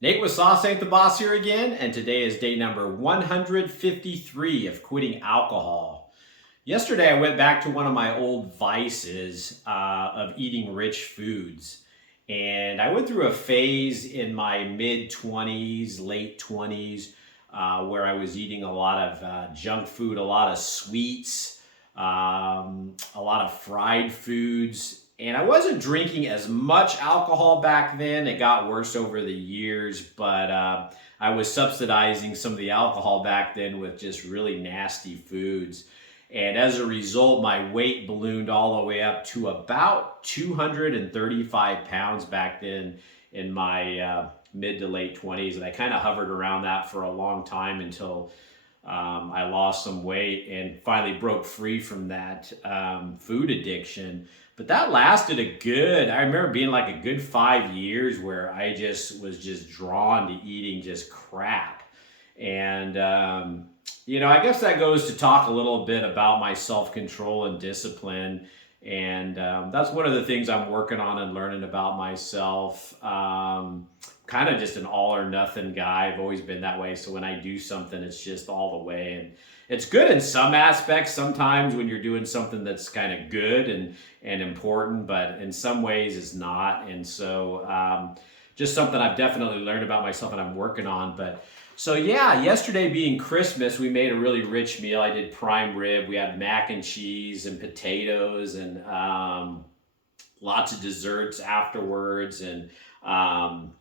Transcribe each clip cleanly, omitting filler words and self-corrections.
Nate with Sauce Ain't the Boss here again, and today is day number 153 of quitting alcohol. Yesterday, I went back to one of my old vices of eating rich foods. And I went through a phase in my mid 20s, late 20s, where I was eating a lot of junk food, a lot of sweets, a lot of fried foods. And I wasn't drinking as much alcohol back then. It got worse over the years, but I was subsidizing some of the alcohol back then with just really nasty foods. And as a result, my weight ballooned all the way up to about 235 pounds back then in my mid to late 20s. And I kind of hovered around that for a long time until I lost some weight and finally broke free from that food addiction. But that lasted I remember being like a good 5 years where I just was just drawn to eating just crap. And, I guess that goes to talk a little bit about my self control and discipline. And that's one of the things I'm working on and learning about myself. Kind of just an all or nothing guy. I've always been that way. So when I do something, it's just all the way. And it's good in some aspects sometimes when you're doing something that's kind of good and important, but in some ways it's not. And so just something I've definitely learned about myself and I'm working on. But so yeah, yesterday being Christmas, we made a really rich meal. I did prime rib. We had mac and cheese and potatoes and lots of desserts afterwards. And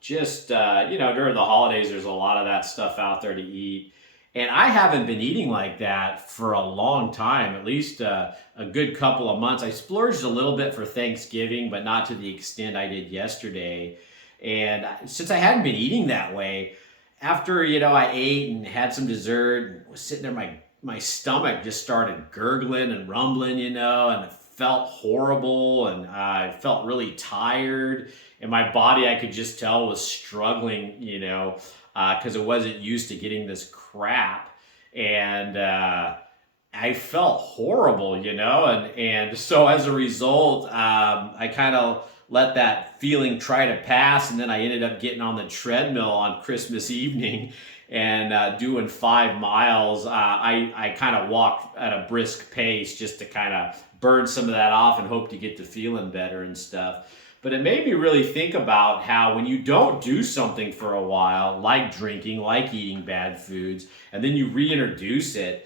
during the holidays, there's a lot of that stuff out there to eat. And I haven't been eating like that for a long time, at least a good couple of months. I splurged a little bit for Thanksgiving, but not to the extent I did yesterday. And since I hadn't been eating that way, after I ate and had some dessert and was sitting there, my stomach just started gurgling and rumbling, and it felt horrible, and I felt really tired, and my body, I could just tell, was struggling, because it wasn't used to getting this crap. And I felt horrible, and so as a result, I kind of let that feeling try to pass, and then I ended up getting on the treadmill on Christmas evening and doing 5 miles. I kind of walked at a brisk pace just to kind of burn some of that off and hope to get to feeling better and stuff. But it made me really think about how when you don't do something for a while, like drinking, like eating bad foods, and then you reintroduce it,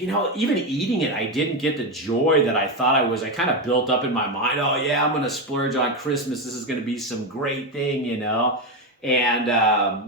even eating it, I didn't get the joy that I thought I was. I kind of built up in my mind, oh yeah, I'm going to splurge on Christmas. This is going to be some great thing. And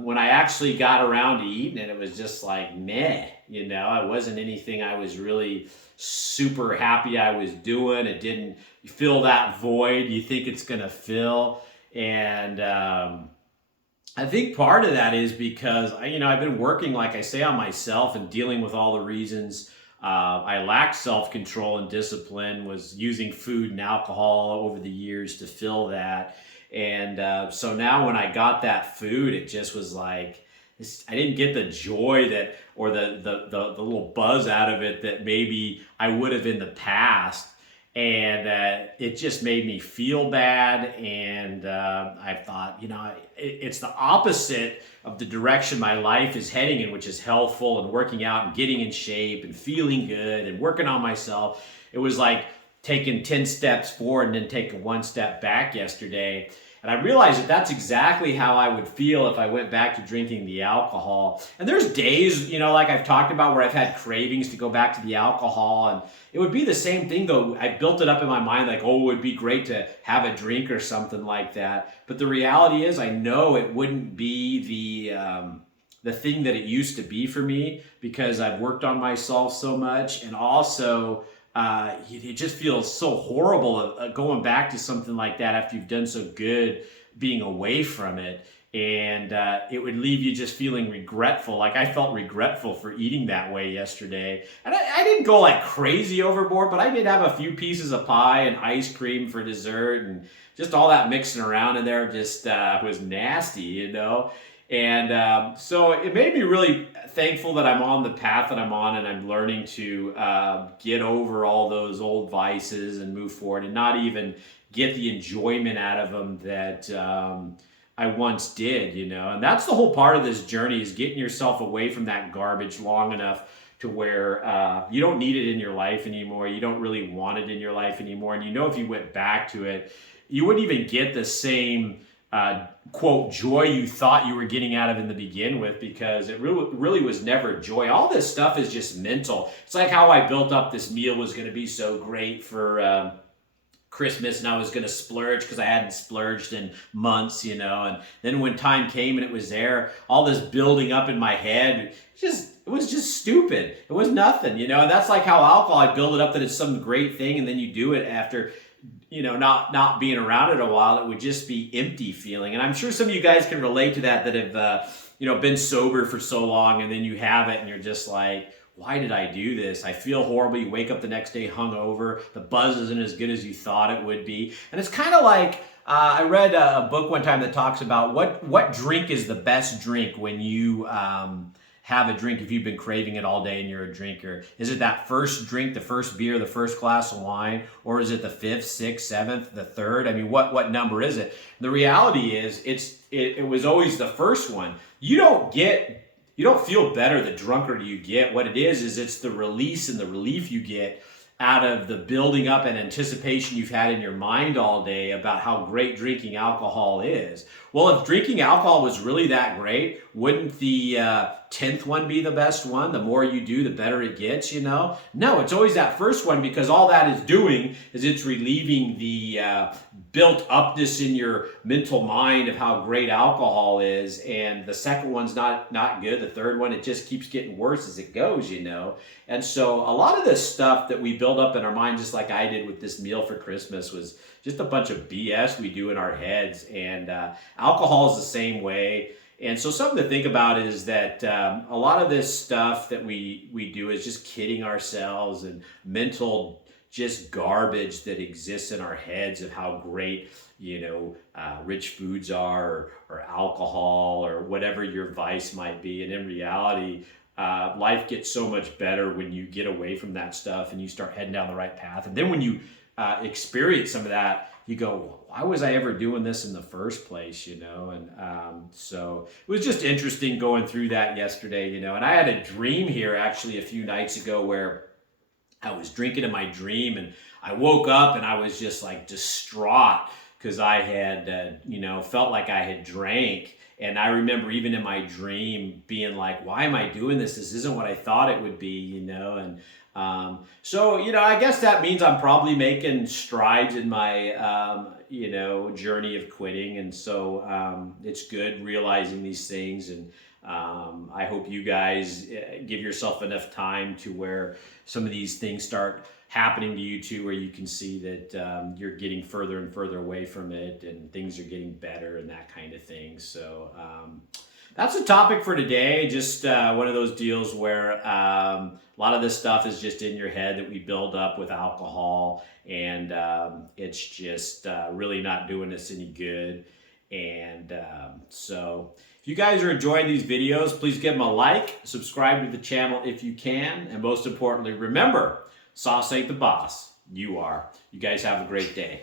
when I actually got around to eating it, it was just like, meh, it wasn't anything I was really super happy I was doing. It didn't fill that void you think it's going to fill. And I think part of that is because I've been working, like I say, on myself and dealing with all the reasons I lacked self-control and discipline, was using food and alcohol over the years to fill that. And so now when I got that food, it just was like, I didn't get the joy that, or the little buzz out of it that maybe I would have in the past. And it just made me feel bad. And I thought, it's the opposite of the direction my life is heading in, which is healthful and working out and getting in shape and feeling good and working on myself. It was like taking 10 steps forward and then taking one step back yesterday. And I realized that that's exactly how I would feel if I went back to drinking the alcohol. And there's days, like I've talked about, where I've had cravings to go back to the alcohol. And it would be the same thing, though. I built it up in my mind like, oh, it would be great to have a drink or something like that. But the reality is, I know it wouldn't be the thing that it used to be for me, because I've worked on myself so much. And also, it just feels so horrible going back to something like that after you've done so good being away from it. And it would leave you just feeling regretful. Like I felt regretful for eating that way yesterday. And I didn't go like crazy overboard, but I did have a few pieces of pie and ice cream for dessert, and just all that mixing around in there just was nasty. And so it made me really thankful that I'm on the path that I'm on, and I'm learning to get over all those old vices and move forward and not even get the enjoyment out of them that I once did, you know. And that's the whole part of this journey, is getting yourself away from that garbage long enough to where you don't need it in your life anymore. You don't really want it in your life anymore. And you know, if you went back to it, you wouldn't even get the same quote joy you thought you were getting out of in the begin with, because it really was never joy. All this stuff is just mental. It's like how I built up this meal was going to be so great for Christmas, and I was going to splurge because I hadn't splurged in months, you know. And then when time came and it was there, all this building up in my head, it was just stupid. It was nothing, you know. And that's like how alcohol, I build it up that it's some great thing, and then you do it after, you know, not being around it a while, it would just be empty feeling. And I'm sure some of you guys can relate to that have you know, been sober for so long, and then you have it and you're just like, why did I do this? I feel horrible. You wake up the next day hungover. The buzz isn't as good as you thought it would be. And it's kind of like, I read a book one time that talks about what drink is the best drink when you have a drink, if you've been craving it all day and you're a drinker. Is it that first drink, the first beer, the first glass of wine, or is it the fifth, sixth, seventh, the third? I mean, what number is it? The reality is it was always the first one. You don't feel better the drunker you get. What it is it's the release and the relief you get out of the building up and anticipation you've had in your mind all day about how great drinking alcohol is. Well, if drinking alcohol was really that great, wouldn't the 10th one be the best one? The more you do, the better it gets, you know? No, it's always that first one, because all that is doing is it's relieving the built upness in your mental mind of how great alcohol is. And the second one's not good. The third one, it just keeps getting worse as it goes, you know? And so a lot of this stuff that we build up in our mind, just like I did with this meal for Christmas, was just a bunch of BS we do in our heads. And alcohol is the same way. And so something to think about is that a lot of this stuff that we do is just kidding ourselves, and mental just garbage that exists in our heads of how great, you know, rich foods are, or alcohol, or whatever your vice might be. And in reality, life gets so much better when you get away from that stuff and you start heading down the right path. And then when you experience some of that, you go, why was I ever doing this in the first place, you know? And so it was just interesting going through that yesterday, you know. And I had a dream here actually a few nights ago where I was drinking in my dream, and I woke up and I was just like distraught because I had, you know, felt like I had drank. And I remember even in my dream being like, why am I doing this? This isn't what I thought it would be, you know? And so, you know, I guess that means I'm probably making strides in my, you know, journey of quitting. And so it's good realizing these things. And I hope you guys give yourself enough time to where some of these things start happening to you too, where you can see that you're getting further and further away from it, and things are getting better and that kind of thing. So that's a topic for today. Just one of those deals where a lot of this stuff is just in your head that we build up with alcohol, and it's just really not doing us any good. And so if you guys are enjoying these videos, please give them a like, subscribe to the channel if you can, and most importantly, remember, sauce ain't the boss. You are. You guys have a great day.